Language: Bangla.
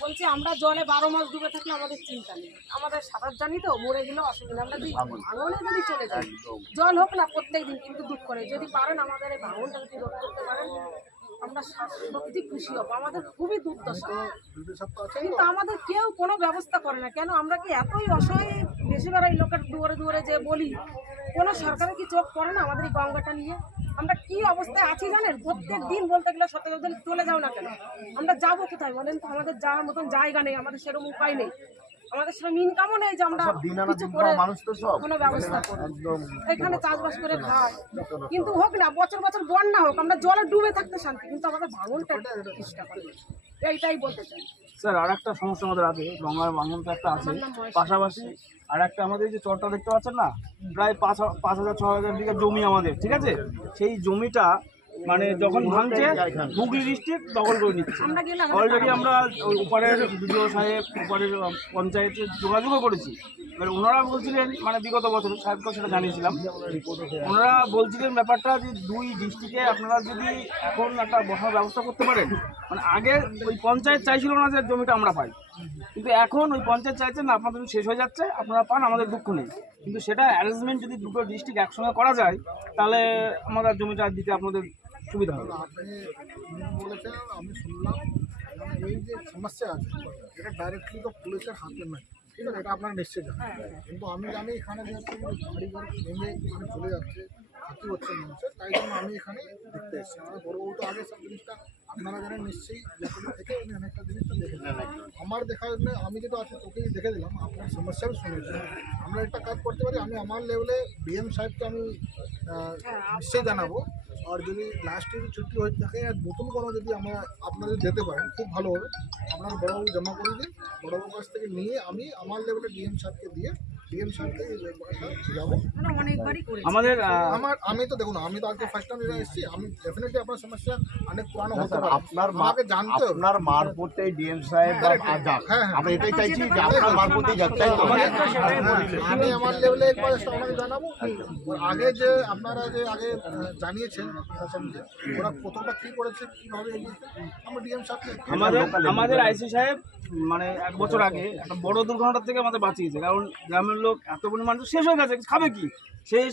বলছি আমরা জলে বারো মাস ডুবে থাকলে আমাদের চিন্তা নেই। আমাদের সাঁতার জানি তো মরে গেলে অসুবিধা আমরা যদি ভাঙনে যদি চলে যাই জল হোক না প্রত্যেক দিন কিন্তু দুঃখ করে যদি পারেন আমাদের এই ভাঙনটা যদি রোধ করতে পারেন আমরা সত্যি খুশি হব। আমাদের খুবই দুর্দশা। কিন্তু আমাদের কেউ কোনো ব্যবস্থা করে না। কেন? আমরা কি এতই অসহায় বেশিরভাগ এই লোকের দুয়ারে দুয়ারে যে বলি কোনো সরকারের কি চোখ পড়ে না আমাদের এই গঙ্গাটা নিয়ে? আমরা কি অবস্থায় আছি জানেন? প্রত্যেক দিন বলতে গেলে সতেরো দিন চলে যাও না কেন? আমরা যাব কোথায় বলেন তো? আমাদের যাওয়ার মতন জায়গা নেই আমাদের সেরকম উপায় নেই। আমাদের সেরকম ইনকামও নেই যে আমরা কিছু করে কোনো ব্যবস্থা করি। এখানে চাষবাস করে খাই কিন্তু হোক না বছর বছর বন্যা হোক আমরা জলে ডুবে থাকতে শান্তি। কিন্তু আমাদের ভাঙনটা চেষ্টা করি এইটাই বলতে চাই। স্যার আর একটা সমস্যা আমাদের আছে গঙ্গার ভাঙন তো একটা আছে। পাশাপাশি আর একটা আমাদের যে চরটা দেখতে পাচ্ছেন না প্রায় পাঁচ পাঁচ হাজার ছ হাজার বিঘা জমি আমাদের ঠিক আছে? সেই জমিটা মানে যখন ভাঙছে হুগলি ডিস্ট্রিক্ট দখল করে নিচ্ছে। আমরা অলরেডি আমরা উপরের বিডিও সাহেব উপরের পঞ্চায়েতে যোগাযোগও করেছি। এবার ওনারা বলছিলেন মানে বিগত বছর সাহেবকেও সেটা জানিয়েছিলাম। ওনারা বলছিলেন ব্যাপারটা যে দুই ডিস্ট্রিক্টে আপনারা যদি এখন একটা বসার ব্যবস্থা করতে পারেন মানে আগে ওই পঞ্চায়েত চাইছিল না যে জমিটা আমরা পাই। কিন্তু এখন ওই পঞ্চায়েত চাইছেন না আপনাদের শেষ হয়ে যাচ্ছে আপনারা পান আমাদের দুঃখ নেই। কিন্তু সেটা অ্যারেঞ্জমেন্ট যদি দুটো ডিস্ট্রিক্ট একসঙ্গে করা যায় তাহলে আমাদের জমিটা দিতে আপনাদের সুবিধা হবে। বলেছেন আমি শুনলাম এই যে সমস্যা আছে এটা ডাইরেক্টলি তো পুলিশের হাতে নাই ঠিক আছে? এটা আপনার নিশ্চয়ই জানেন। কিন্তু আমি জানি এখানে যেহেতু গাড়ি ঘর ভেঙে এখানে চলে যাচ্ছে ক্ষতি হচ্ছে মানুষের তাই জন্য আমি এখানে দেখতে এসেছি। আমার বড় বউ তো আগে সব জিনিসটা আপনারা জানেন নিশ্চয়ই থেকে উনি অনেকটা জিনিসটা দেখে আমার দেখা জন্য আমি যেটা আছে তোকেই দেখে দিলাম, আপনার সমস্যাও শুনেছি আমরা একটা কাজ করতে পারি, আমি আমার লেভেলে বিএম সাহেবকে আমি নিশ্চয়ই জানাব। আর যদি লাস্ট যদি ছুটি হয়ে থাকে, আর নতুন কোনো যদি আমরা আপনারা যদি যেতে পারেন, খুব ভালো হবে। আপনার বড়বাবু জমা করে দিন বড়বাবুর কাছ থেকে নিয়ে আমি আমার লেভেলে ডিএম সাহেবকে দিয়ে ডিএম সাহেবকে যাব আমরা আমাদের আমি তো দেখুন আমি তো আজকে ফার্স্ট টাইম এসেছি আমি ডেফিনেটলি আপনার সমস্যা অনেক পুরানো হতে পারে। আপনার মা- আমাকে জানতে আপনার ডিএম সাহেব হ্যাঁ, হ্যাঁ। আমরা এটাই চাইছি যে আপনার মারফতেই যাক তাই তো আমাদের তো সেটাই বলি আমি আমার লেভেলে একবার জানাব। আগে যে আপনারা যে আগে জানিয়েছেন প্রশাসনকে ওরা প্রথমটা কি করেছে কীভাবে ডিএম সাহেবকে আমাদের আমাদের আইসি সাহেব মানে এক বছর আগে একটা বড় দুর্ঘটনার থেকে আমাদের বাঁচিয়েছে। কারণ গ্রামের লোক এত পরিমাণ শেষ হয়ে গেছে খাবে কি? সেই